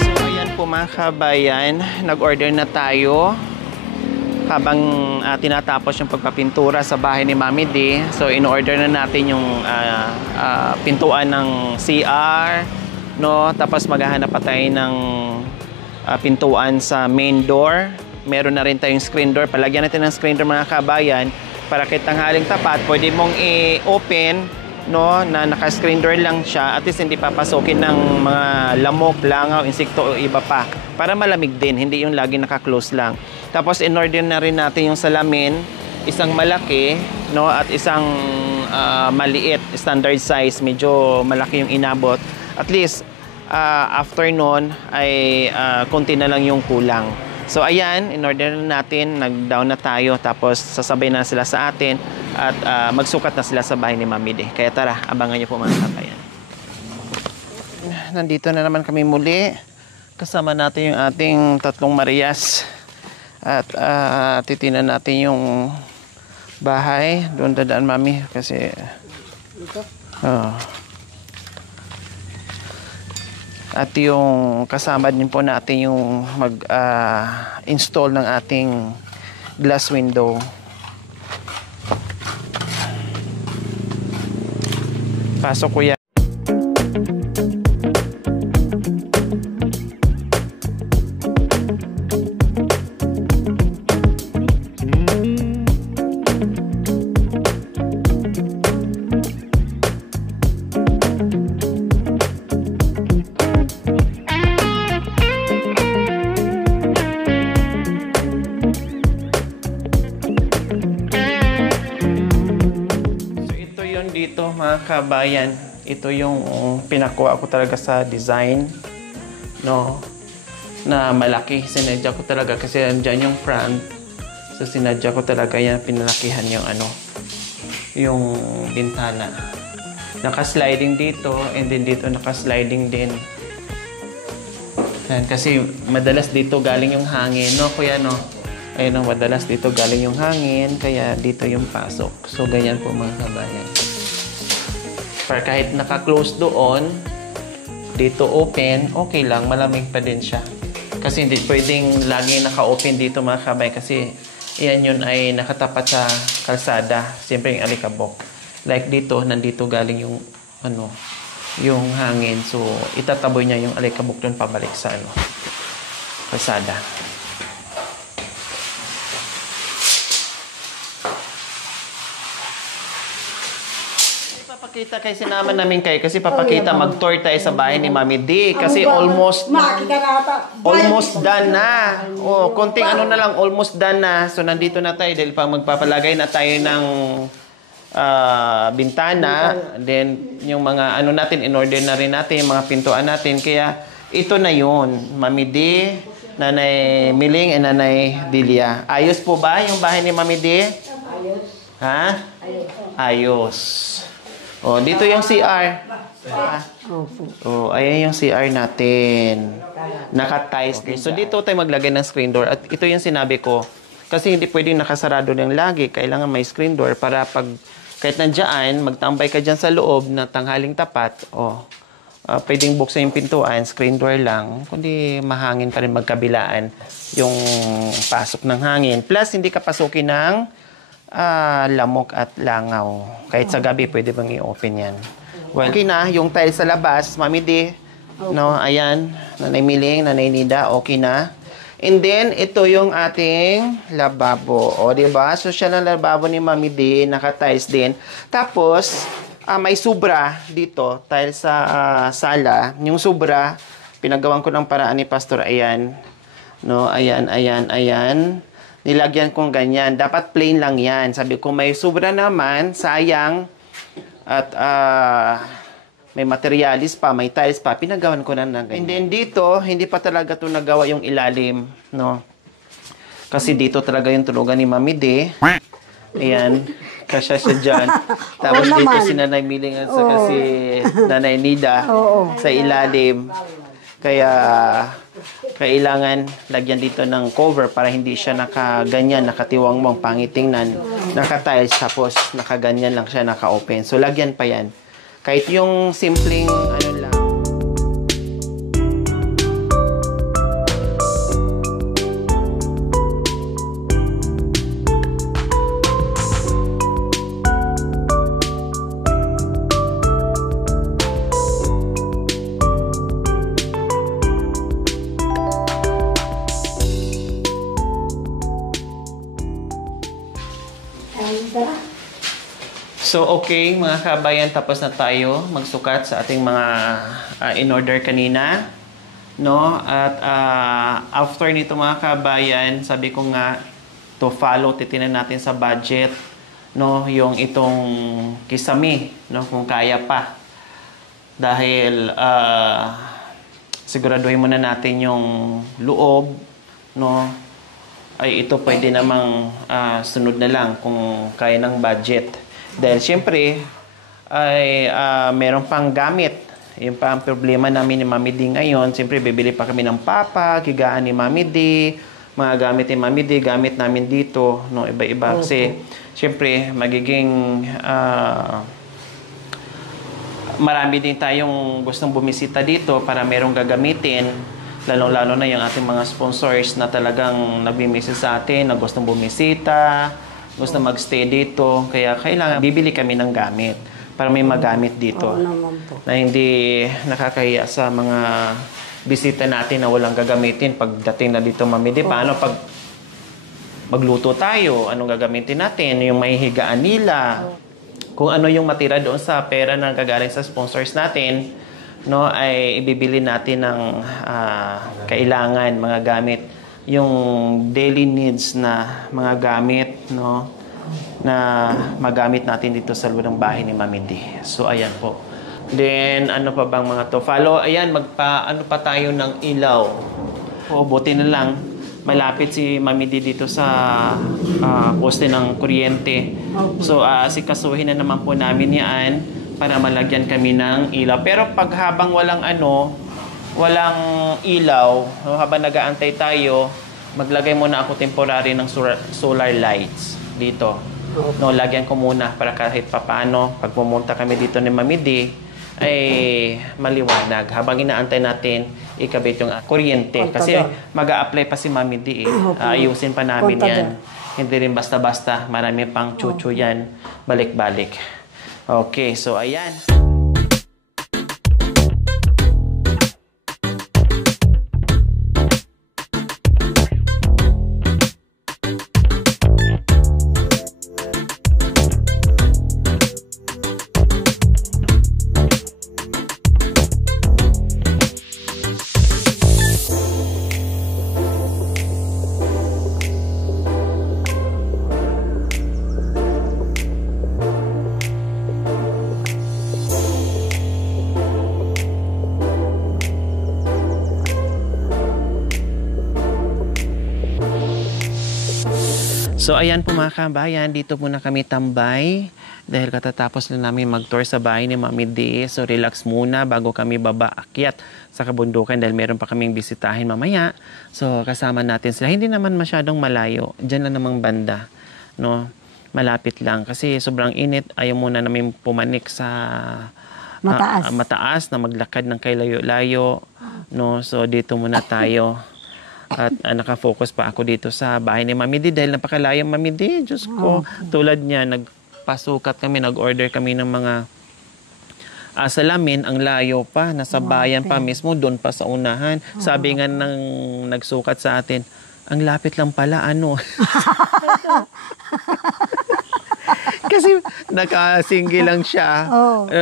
So ayan po mga kabayan, nag-order na tayo habang tinatapos yung pagpapintura sa bahay ni Mami D. So in-order na natin yung pintuan ng CR, no? Tapos maghahanap pa tayo ng pintuan sa main door. Meron na rin tayong screen door. Palagyan natin ng screen door mga kabayan para kahit tanghaling tapat, pwede mong i-open, no, na naka-screen door lang siya. At least hindi papasokin ng mga lamok, langaw, insekto o iba pa. Para malamig din, hindi yung lagi naka-close lang. Tapos in-order na rin natin yung salamin, isang malaki, no, at isang maliit, standard size, medyo malaki yung inabot. At least after nun ay konti na lang yung kulang. So ayan, in-order na natin, nag-down na tayo, tapos sasabay na sila sa atin at magsukat na sila sa bahay ni Mami D. Kaya tara, abangan niyo po mga kabayan. Nandito na naman kami muli. Kasama natin yung ating tatlong Marias. At titinan natin yung bahay. Doon dadaan Mami kasi... At yung kasama din po natin yung mag-install ng ating glass window. Pasok ko yan. Dito mga kabayan, ito yung pinakuha ko talaga sa design, no, na malaki. Sinadya ko talaga kasi andyan yung front, so sinadya ko talaga yan, pinalakihan yung yung bintana. Naka-sliding dito, and then dito naka-sliding din. Yan, kasi madalas dito galing yung hangin, no kuya, no? Ayun, madalas dito galing yung hangin, kaya dito yung pasok. So ganyan po mga kabayan. Para kahit naka-close doon, dito open, okay lang, malamig pa din siya. Kasi hindi pwedeng lagi naka-open dito mga kabay kasi yan yun ay nakatapat sa kalsada. Siyempre yung alikabok. Like dito, nandito galing yung yung hangin. So itataboy niya yung alikabok doon pabalik sa kalsada. Papakita kay sinama namin kayo kasi papakita mag-tour tayo sa bahay ni Mami D kasi almost done na. Oh, konting na lang, almost done na. So nandito na tayo dahil pa magpapalagay na tayo ng bintana. Then yung mga natin, in-order na rin natin yung mga pintuan natin. Kaya ito na yun. Mami D, Nanay Miling, and Nanay Delia. Ayos po ba yung bahay ni Mami D? Ayos. Ha? Ayos. Oh, dito yung CR. Oh, ayan yung CR natin. Naka-tiles din. So dito tayo maglagay ng screen door. At ito yung sinabi ko. Kasi hindi pwedeng nakasarado ng lagi. Kailangan may screen door para pag kahit nandiyan, magtambay ka dyan sa loob na tanghaling tapat. Oh, pwedeng buksan yung pintuan, screen door lang. Kundi mahangin pa rin magkabilaan yung pasok ng hangin. Plus, hindi ka pasukin ng lamok at langaw. Kahit sa gabi, pwede bang i-open yan. Well, okay na. Yung tile sa labas, Mami D, no, ayan, Nanay Miling, Nanay Nida, okay na. And then, ito yung ating lababo. O, diba? So, siya ng lababo ni Mami D, naka-tiles din. Tapos, may subra dito, tiles sa sala. Yung subra, pinagawan ko ng paraan ni Pastor, ayan. No, ayan, ayan, ayan. Nilagyan kong ganyan. Dapat plain lang yan. Sabi ko, may sobra naman, sayang. At may materialis pa, may tiles pa. Pinagawan ko na ganyan. And then dito, hindi pa talaga ito nagawa yung ilalim. No? Kasi dito talaga yung tulugan ni Mami D. Ayan. Kasya siya dyan. Tapos dito si Nanay Miling at si Nanay Nida sa ilalim. Kaya kailangan lagyan dito ng cover para hindi siya nakaganyan, nakatiwang mong pangitingnan, naka-tiles tapos nakaganyan lang siya, naka-open. So lagyan pa yan. Kahit yung simpleng ano lang. So, okay, mga kabayan, tapos na tayo magsukat sa ating mga in-order kanina. No? At after nito, mga kabayan, sabi ko nga, to follow, titinan natin sa budget, no? Yung itong kisame, no? Kung kaya pa. Dahil, siguraduhin muna natin yung loob, no? Ay, ito pwede namang sunod na lang kung kaya ng budget. Dahil siyempre, ay meron pang gamit. Yung pa ang problema namin ni Mami D ngayon. Siyempre, bibili pa kami ng papa, kigaan ni Mami D, mga gamit ni Mami D, gamit namin dito, no, iba-iba. Kasi, siyempre, magiging marami din tayong gustong bumisita dito para merong gagamitin. Lalong-lalo na yung ating mga sponsors na talagang nagbi-message sa atin, na gustong bumisita, gusto magstay dito, kaya kailangan bibili kami ng gamit para may magamit dito. Oo naman po. Na hindi nakakahiya sa mga bisita natin na walang gagamitin pagdating na dito, Mami D. Paano pag magluto tayo, anong gagamitin natin? Yung mahihigaan nila. Kung ano yung matira doon sa pera na gagaling sa sponsors natin, no, ay ibibili natin ng kailangan, mga gamit, yung daily needs na mga gamit, no, na magamit natin dito sa loob ng bahay ni Mami D. So ayan po. Then ano pa bang mga to? Follow, ayan, ano pa tayo ng ilaw. O buti na lang malapit si Mami D dito sa poste ng kuryente. So asikasuhin na naman po namin yan para malagyan kami ng ilaw. Pero pag habang walang ilaw, habang nag-aantay tayo, maglagay muna ako temporary ng solar lights dito. No, lagyan ko muna para kahit papaano, pag pumunta kami dito ni Mami D, ay maliwanag. Habang inaantay natin, ikabit yung kuryente. Kasi mag-a-apply pa si Mami D. Ayusin pa namin yan. Hindi rin basta-basta. Marami pang chuchu yan. Balik-balik. Okay, so ayan. So ayan po mga kabayan, dito muna kami tambay dahil katatapos na namin mag-tour sa bahay ni Mami D. So relax muna bago kami babaakyat sa kabundukan dahil meron pa kaming bisitahin mamaya. So kasama natin sila. Hindi naman masyadong malayo. Diyan na namang banda. No? Malapit lang. Kasi sobrang init. Ayaw muna namin pumanik sa mataas na maglakad ng kay layo-layo. No? So dito muna tayo. At nakafocus pa ako dito sa bahay ni Mami D dahil napakalayang Mami D. Diyos ko, tulad niya, nagpasukat kami, nag-order kami ng mga salamin. Ang layo pa, nasa bayan pa mismo, doon pa sa unahan. Sabi nga ng nagsukat sa atin, ang lapit lang pala, ano? Kasi nakasingle lang siya.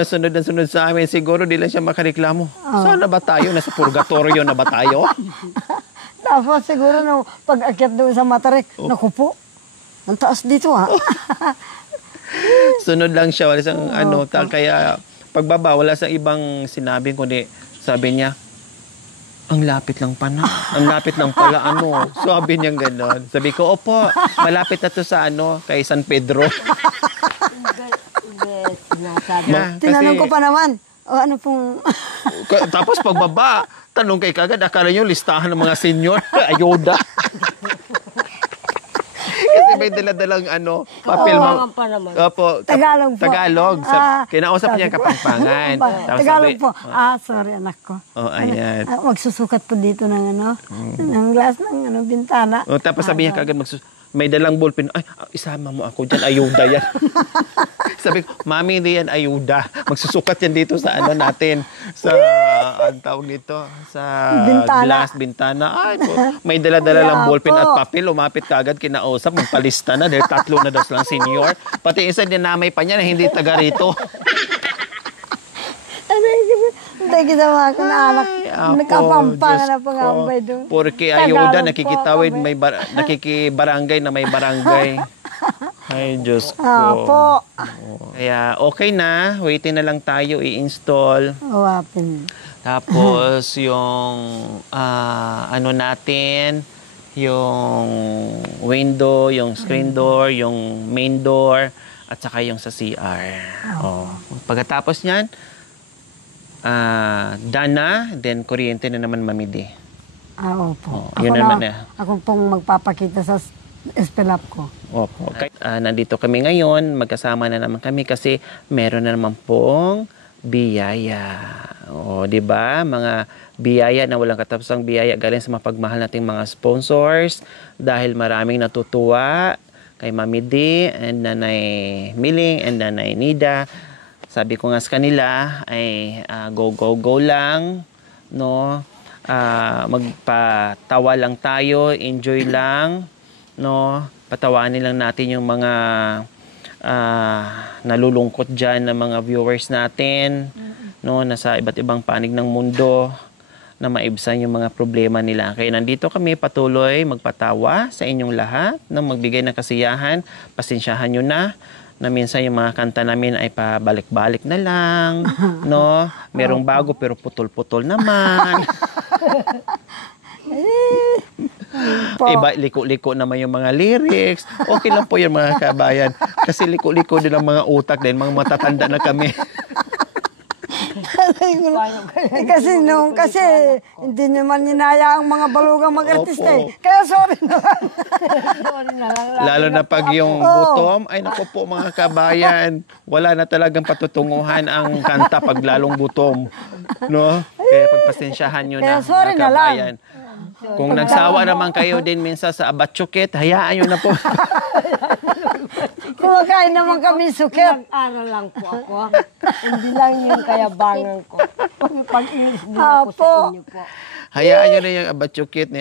Sunod na sunod sa amin. Siguro di lang siya makareklamo. Saan na ba tayo? Nasa purgatorio na ba tayo? Tapos siguro no, pag-akyat doon sa Matarik, naku po, ang taas dito ha. Sunod lang siya, wala sang kaya pagbaba, wala sang ibang sinabi, kundi sabi niya, ang lapit lang pa na. Ang lapit lang pala, ano. Sabi niya gano'n. Sabi ko, opo, malapit na to sa kay San Pedro. Tinanong ko pa naman, ano pong... Tapos pagbaba, tanong kay kagad, akala nyo listahan ng mga senior, ayuda. Kasi may daladalang papel. Kapampangan pa naman. Opo. Tagalog po. Tagalog. Kinausap niya Kapampangan. Tapos Tagalog sabi, po. Sorry anak ko. ayan. Magsusukat po dito ng ng glass ng bintana. Tapos sabi niya kagad may dalang ballpen. Ay, isama mo ako dyan. Ayuda yan. Sabi ko, Mami, hindi yan ayuda. Magsusukat yan dito sa natin. Sa, ang tawag dito? Sa Bintana. glass, bintana. Ay, may dala-dala lang ballpen at papel. Lumapit kagad, kinausap, magpalista na. Dahil 3 na daw silang senior. Pati isa dinamay pa niya na hindi taga rito. Hindi kita mga anak. Nagkapampangan na pangambay doon. Porque ayuda, nakikitawid, nakikibarangay na may barangay. Ay, Diyos ko. Opo. Kaya okay na. Waitin na lang tayo i-install. Wapin. Tapos yung natin, yung window, yung screen door, yung main door, at saka yung sa CR. Pagkatapos niyan, done na, then kuryente na naman mamidi. Opo. Yun naman Ako pong magpapakita sa espelap ko. Opo. Nandito kami ngayon, magkasama na naman kami kasi meron na naman pong biyaya. Di ba? Mga biyaya na walang katapusang biyaya galing sa mapagmahal nating mga sponsors dahil maraming natutuwa kay Mami D and Nanay Miling and Nanay Nida. Sabi ko nga sa kanila ay go lang, no? Magpatawa lang tayo, enjoy lang, no? Patawanin lang natin yung mga nalulungkot dyan na mga viewers natin, no? Nasa iba't ibang panig ng mundo na maibsan yung mga problema nila. Kaya nandito kami patuloy magpatawa sa inyong lahat, no? Magbigay ng kasiyahan, pasensyahan nyo na minsan yung mga kanta namin ay pabalik-balik na lang, no? Merong bago pero putol-putol naman. Iba, liko-liko naman yung mga lyrics. Okay lang po yung mga kabayan. Kasi liko-liko din ang mga utak din, mga matatanda na kami. Kasi hindi naman ninaya ang mga balugang mag-artista eh. Kaya sorry naman. Lalo na pag yung gutom, ay naku po mga kabayan, wala na talagang patutunguhan ang kanta pag lalong gutom. No? Kaya pagpasensyahan nyo na sorry mga na lang. kabayan. Kung nagsawa naman kayo din minsan sa abatsukit, hayaan nyo na po. Kumakain naman kami sukit. Nag-aral lang po ako. Hindi lang yung kayabangan ko. Pag-inis din ako sa inyo po. Hayaan nyo na yung abatsukit ni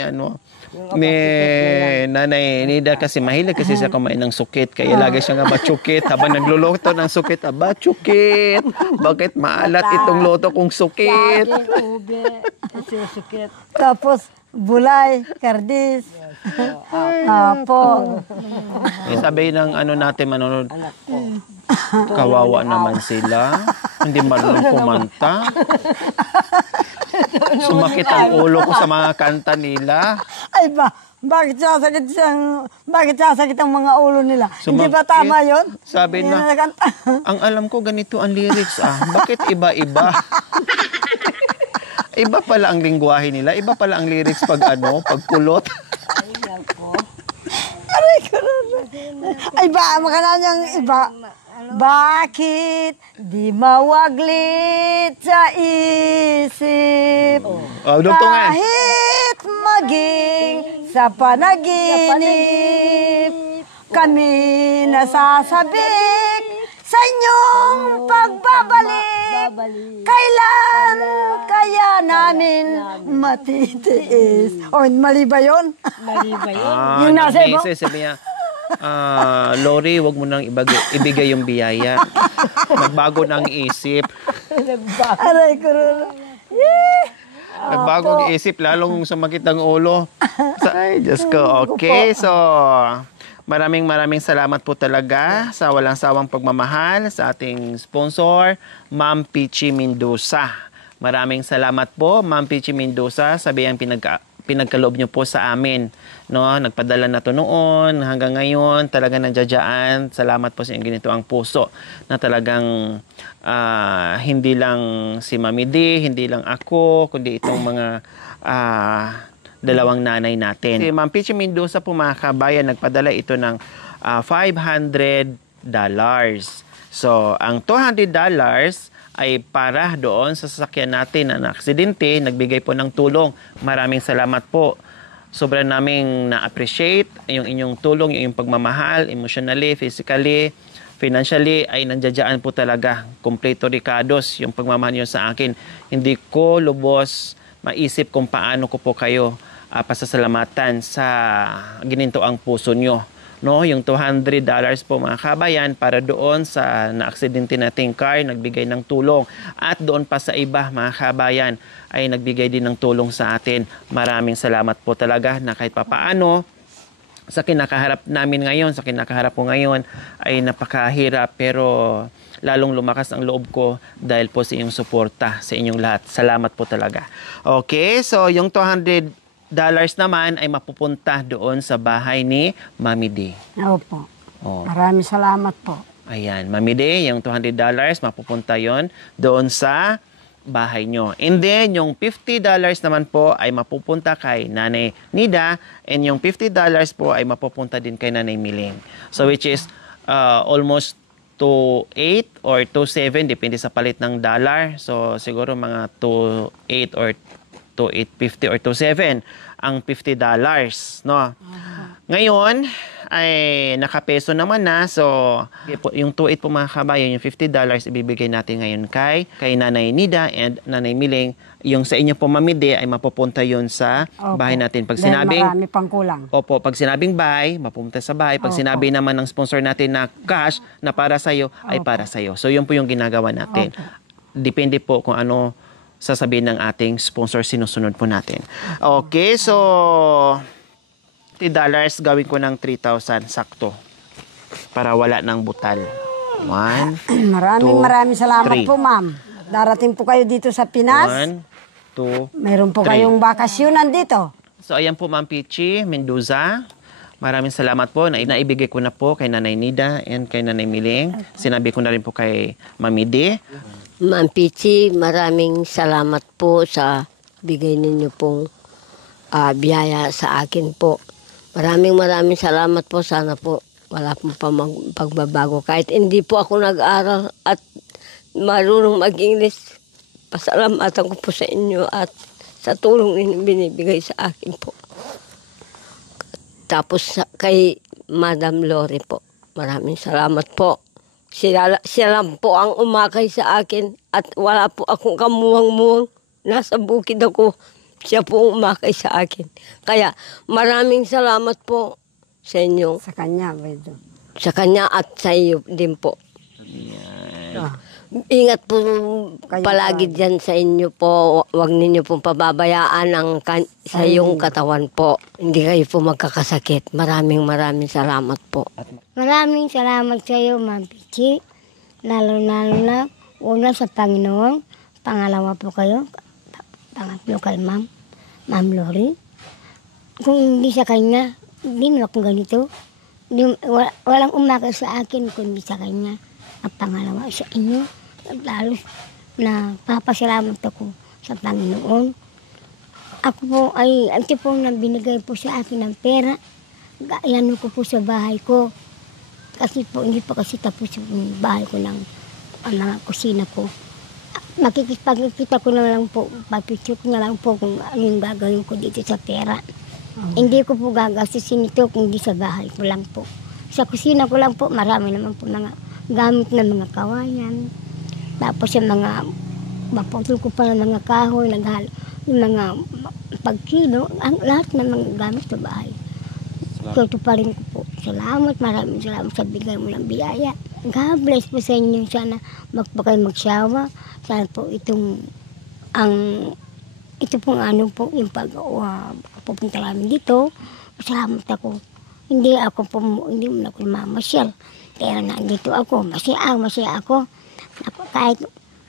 Nanay Nida kasi mahilig kasi siya kumain ng sukit. Kaya lagi siyang abatsukit. Habang nagluluto ng sukit, abatsukit. Bakit maalat itong luto kong sukit? Saging, ube, isusukit. Tapos bulay, kardis. Apo. Sabi ng natin manonood, kawawa naman sila. Hindi marunong kumanta. Sumakit ang ulo ko sa mga kanta nila. Ay ba, bakit sasakit ang mga ulo nila? Hindi ba tama yun? Sabi Hindi na, nakanta. ang alam ko ganito ang lyrics Bakit iba-iba? Iba pala ang lingwahe nila. Iba pala ang lyrics pag pagkulot. Aray ko na. Ay ba, makana niyang iba. Bakit di mawaglit sa isip? Dugtungan. Kahit maging sa panaginip, kami nasasabik sa inyong pagbabalik. Kailan kaya namin matitiis? Mali ba yun? Mali ba yun? Yung nasa iba? Sabi niya, Lori, wag mo nang ibigay yung biyaya. Nagbago na ang isip. Aray ko na. Nagbago ang isip, lalong sumakit ang ulo. Ay, Diyos ko. Okay, so maraming salamat po talaga sa walang sawang pagmamahal sa ating sponsor, Ma'am Pichi Mendoza. Maraming salamat po, Ma'am Pichi Mendoza, sa biyang pinagkaloob niyo po sa amin. No, nagpadala na to noon, hanggang ngayon, talagang nandiyadyaan. Salamat po sa inyong ganito ang puso na talagang hindi lang si Mami D, hindi lang ako, kundi itong mga dalawang nanay natin. Si Ma'am Pichi Mendoza po mga kabayan, nagpadala ito ng $500. So, ang $200 ay para doon sa sasakyan natin na aksidente, nagbigay po ng tulong. Maraming salamat po. Sobrang naming na-appreciate yung inyong tulong, yung pagmamahal, emotionally, physically, financially, ay nandiyadyaan po talaga. Kompleto Ricados, yung pagmamahal nyo sa akin. Hindi ko lubos maisip kung paano ko po kayo pasasalamatan sa gininto ang puso nyo. No, yung $200 po mga kabayan para doon sa na-aksidente nating car, nagbigay ng tulong. At doon pa sa iba mga kabayan ay nagbigay din ng tulong sa atin. Maraming salamat po talaga na kahit papaano sa kinakaharap namin ngayon, sa kinakaharap ko ngayon ay napakahirap pero lalong lumakas ang loob ko dahil po sa inyong suporta sa inyong lahat. Salamat po talaga. Okay, so yung $200 naman ay mapupunta doon sa bahay ni Mami D. Opo. Oh. Maraming salamat po. Ayan, Mami D, yung $200 mapupunta yon doon sa bahay nyo. And then, yung $50 naman po ay mapupunta kay Nanay Nida and yung $50 po ay mapupunta din kay Nanay Miling. So, which is almost 2.8 or 2.7, depende sa palit ng dollar. So, siguro mga 2.8 or 2.850 or 2.7 ang $50, no? Ngayon ay nakapeso naman na. So, yung 2.8 po mga kabayan, yung $50 ibibigay natin ngayon kay Nanay Nida and Nanay Miling. Yung sa inyo po mamide ay mapupunta yun sa bahay natin. Pag sinabing marami pang kulang. Opo, pag sinabing bahay, mapupunta sa bahay. Pag sinabi naman ng sponsor natin na cash na para sa'yo, ay para sa'yo. So, yun po yung ginagawa natin. Depende po kung ano sasabihin ng ating sponsor, sinusunod po natin. Okay, so $50 gawin ko ng 3,000 sakto para wala ng butal. 1, Maraming salamat 3. po, ma'am. Darating po kayo dito sa Pinas. 1, 2, Meron po 3. kayong bakasyonan dito. So, ayan po, Ma'am Pichi Mendoza. Maraming salamat po. Naibigay ko na po kay Nanay Nida and kay Nanay Miling. Sinabi ko na rin po kay Mami D. Ma'am Pichi, maraming salamat po sa bigay ninyo pong biyaya sa akin po. Maraming salamat po. Sana po wala pong pagbabago. Kahit hindi po ako nag-aral at marunong mag-English, pasalamatan ko po sa inyo at sa tulong ninyo binibigay sa akin po. Tapos kay Madam Lori po, maraming salamat po. Siya lang po ang umakay sa akin at wala po akong kamuwang-muwang. Nasa bukid ako. Siya po ang umakay sa akin. Kaya maraming salamat po sa inyo. Sa kanya, Bedo. Sa kanya at sa iyo din po. Ingat po palagi dyan sa inyo po. Huwag ninyo pong pababayaan sa iyong katawan po. Hindi kayo po magkakasakit. Maraming salamat po. Maraming salamat sa iyo, Ma'am Pichi. Lalo na, una sa Panginoon. Pangalawa po kayo. Pangatlo kay Ma'am Lori. Kung hindi sa kanya, hindi na ako ganito. Walang umakay sa akin kundi sa kanya. At pangalawa sa inyo. At lalo na papasalamat ako sa Panginoon. Ako po ay, ito po na binigay po sa akin ng pera. Iyan ko po sa bahay ko. Kasi po, hindi pa kasi tapos yung bahay ko ng mga kusina ko. Makikipagkita ko na lang po, papicture ko na lang po kung ano yung gagawin ko dito sa pera. Hindi ko po gagastusin ito kung di sa bahay ko lang po. Sa kusina ko lang po, marami naman po mga gamit na mga kawayan. Tapos yung mga, maputol ko pa ng mga kahoy, yung mga pagkilo, lahat ng mga gamit sa bahay. Ito pa rin ko po. Salamat, maraming salamat sa bigay mo ng biyaya. God bless po sa inyo. Sana magpakay magsawa. Sana po ito pong ano po, yung pupunta namin dito. Salamat ako. Hindi mo na ako mamasyal. Kaya nandito ako, masaya ako. Kahit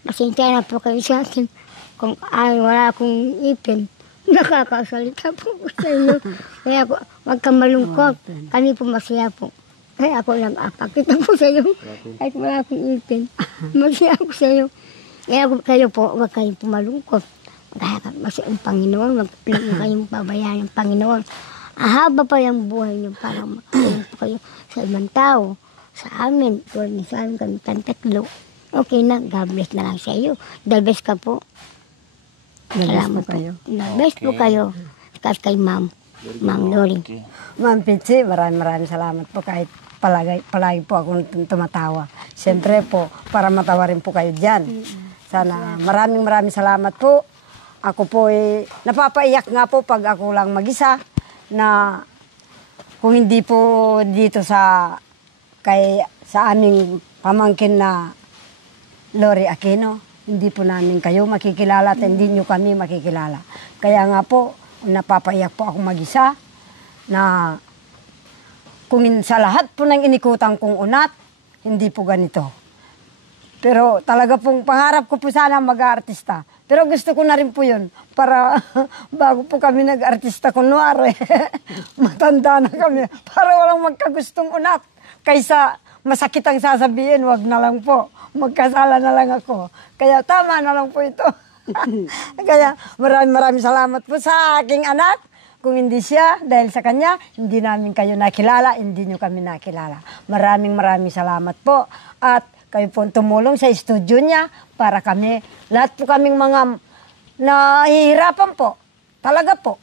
masintya na po kayo sa akin, kung wala akong ipin, nakakasalita po sa inyo. Kaya ako, wag kang malungkot. Kami po masaya po. Kaya ako nag-apakita po sa iyo. Kahit wala akong ipin, masaya ako sa iyo. Kaya kayo po, wag kayong pumalungkot. Magkakap kasi ang Panginoon, wag na kayong pabayaan ng Panginoon. Ahaba pa yung buhay niyo para makatulong po kayo sa ibang tao. Sa amin, tulad ni sa amin, kami tantatlo. Okay na, God bless na lang sa iyo. The best ka po. Salamat po. The best po kayo. Kasi kay Ma'am Lori. Okay. Ma'am Pichi, maraming salamat po kahit palagi po ako tumatawa. Siyempre po, para matawa rin po kayo dyan. Sana maraming salamat po. Ako po napapaiyak nga po pag ako lang mag-isa na kung hindi po dito sa aming pamangkin na Lori Aquino, hindi po namin kayo makikilala at hindi nyo kami makikilala. Kaya nga po, napapaiyak po ako mag-isa na kung sa lahat po ng inikutan kong unat, hindi po ganito. Pero talaga pong pangarap ko po sana mag-aartista. Pero gusto ko na rin po yun para bago po kami nag-artista kunwari, matanda na kami para walang magkagustong unat. Kaysa masakit ang sasabihin, wag na lang po. Magkasala na lang ako. Kaya tama na lang po ito. Kaya maraming salamat po sa aking anak. Kung hindi siya, dahil sa kanya, hindi namin kayo nakilala, hindi nyo kami nakilala. Maraming salamat po. At kayo po tumulong sa studio niya para kami, lahat po kaming mga nahihirapan po. Talaga po.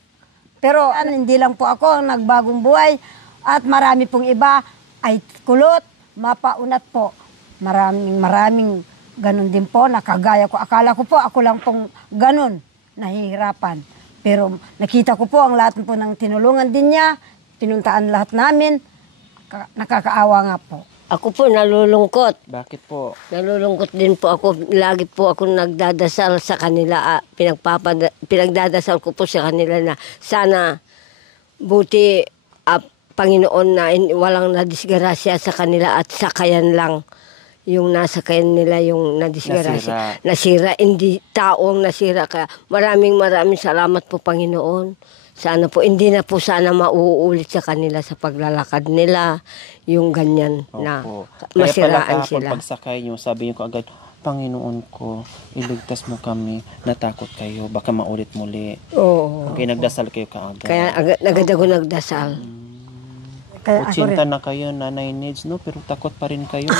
Pero hindi lang po ako ang nagbagong buhay at marami pong iba ay kulot, mapaunat po. Maraming ganun din po, nakagaya ko. Akala ko po, ako lang pong ganun, nahihirapan. Pero nakita ko po ang lahat po ng tinulungan din niya, pinuntaan lahat namin, nakakaawa nga po. Ako po nalulungkot. Bakit po? Nalulungkot din po ako. Lagi po ako nagdadasal sa kanila. Pinagdadasal ko po sa kanila na sana buti Panginoon na walang nadisgrasya sa kanila at sakayan lang yung nasa kayan nila yung nadisgrasya. Nasira. Hindi taong nasira. Kaya maraming salamat po Panginoon. Sana po, hindi na po sana mauulit sa kanila sa paglalakad nila, yung ganyan na masiraan sila. Kaya pala pagsakay nyo, sabi nyo kaagad, Panginoon ko, iligtas mo kami, natakot kayo, baka maulit muli. Oo. Okay, nagdasal kayo kaagad. Kaya agad ako nagdasal. Kaya ako rin. 80 na kayo, Nanay Nids, no? Pero takot pa rin kayo.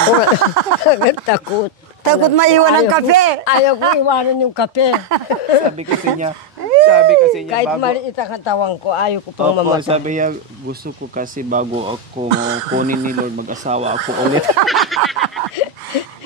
Takot. Takot maiwan ang kape. Ayaw ko iwanan yung kape. sabi kasi niya, Kahit bago, maliit ang katawan ko, ayaw ko pang opo, mamatay. sabi niya, gusto ko kasi bago ako kunin ni Lord, mag-asawa ako ulit.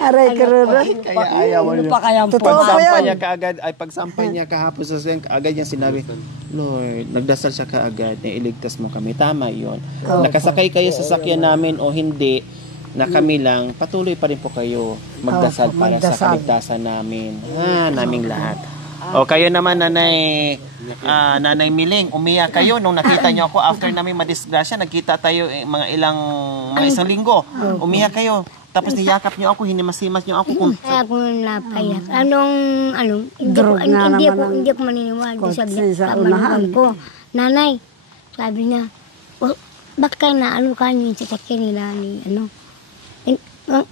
Aray, karura. Kaya ayaw Ano niya. pa kaya ang Totoo po Pagsampay yan. niya kaagad, pagsampay niya kahapon sa siyang, kaagad niya sinabi, Lord, nagdasal siya kaagad, na iligtas mo kami. Tama yun. Nakasakay kayo sa sakyan namin o hindi, na kami lang, patuloy pa rin po kayo magdasal para sa kaligtasan namin. Naming lahat. O kayo naman, Nanay Miling, umiyak kayo nung nakita niyo ako after namin madisgrasya, nagkita tayo mga isang linggo. Umiyak kayo. Tapos niyakap niyo ako, hinimasimas niyo ako kung Kaya ako napayak. Hindi ko maniniwala doon sa kamanukan ko. Nanay, sabi niya, bakit kayo naano ka niyo sa sakyan nila ni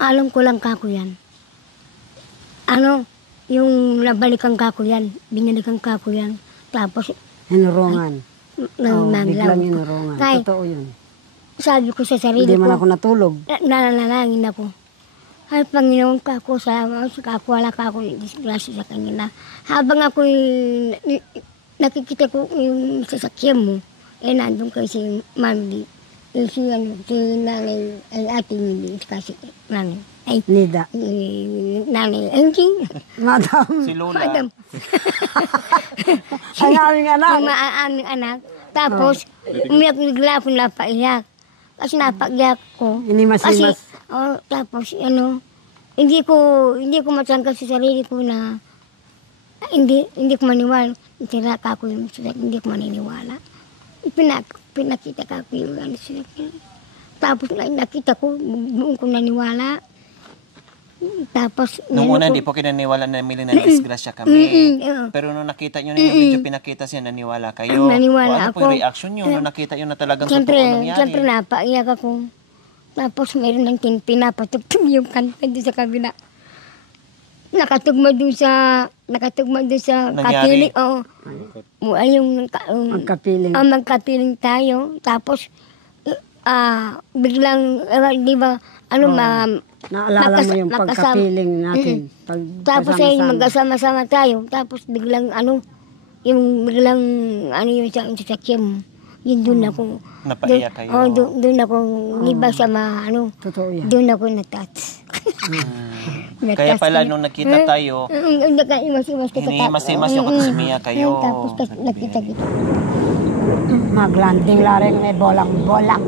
alam ko lang kako yan. Yung nabalikan kako yan, binalikan kako yan. Tapos, Hinurungan. naglaw. Biglang hinurungan. Kay, Totoo yun. sabi ko sa sarili Hindi ko, man ako natulog. nanalangin ako. Ay, Panginoon ka ako, salamat sa kako, wala ka ako disgrasya sa kanila. Habang ako nakikita ko yung sasakyan mo, nandun kayo si Mandy. Si nanay, ay ating hindi, kasi nanay. Ay, Nida. nanay, Angie. Madam. si Lola. Madam. Ang aming anak. Yung aming anak. Tapos, umiyak bigla ako napaiyak. Kasi napaiyak ko. Inimas-imas. Kasi, tapos, hindi ko matanggal sa sarili ko na, hindi ko maniwala. Tira ka ako yung sasakyan, hindi ko maniniwala. Pinakita ka ako yung sasakyan. Tapos, nakita ko, buong ko naniwala. Tapos, Nung una, hindi po kinaniwala na Miling na disgrasya kami. Pero nung nakita nyo na yung video, pinakita siya, naniwala kayo. Naniwala ano po yung ako. reaction nyo nung nakita nyo na talagang Siyempre, totoo nangyari? siyempre napaiyak ako. Tapos mayroon ng pinapatugtog yung kanta doon sa kabila. nakatugma dun sa Nangyari. kapiling. Oo. Ay, yung Magkapiling. magkapiling tayo. Tapos, biglang, di ba, Naalala mo yung magkasama- pagkapiling natin. Pag tapos ay kasama-sama. magkasama-sama tayo. Tapos biglang yung biglang yung sa sasakyan. Yun doon ako. Napaiyak kayo. Oh, doon ako liba sa Totoo yan. doon ako na-touch. Kaya pala nung nakita tayo, Nakaimas-imas kita. hinihimas-himas yung kasi umiyak kayo. Tapos nakita kita. Maglanding la rin may bolang-bolang.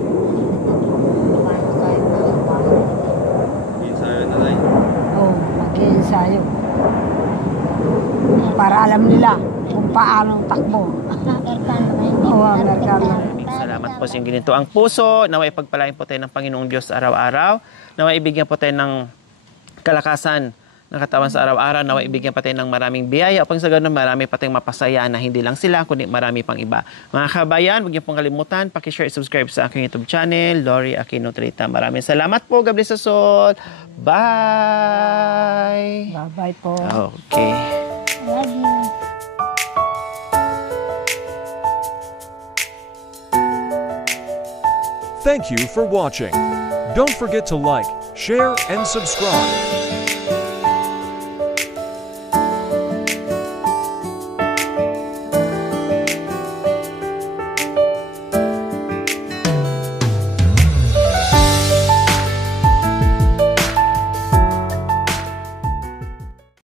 Oo, mag-iensayo. Para alam nila kung paano takbo. Oo, Amerikano. Maraming salamat po sa inyong ginito. Ang puso, naway pagpalain po tayo ng Panginoong Diyos araw-araw. Naway ibigyan po tayo ng kalakasan ng katawan sa araw-araw. Naway ibigyan pa tayo ng maraming biyaya. Upang sa ganun, marami pa tayong mapasaya na hindi lang sila, kundi marami pang iba. Mga kabayan, huwag niyo pong kalimutan, pakishare at subscribe sa aking YouTube channel, Lori Aquino Trita. Maraming salamat po. God bless us all. Bye! Bye-bye po. Okay. Love you. Thank you for watching. Don't forget to like, share, and subscribe.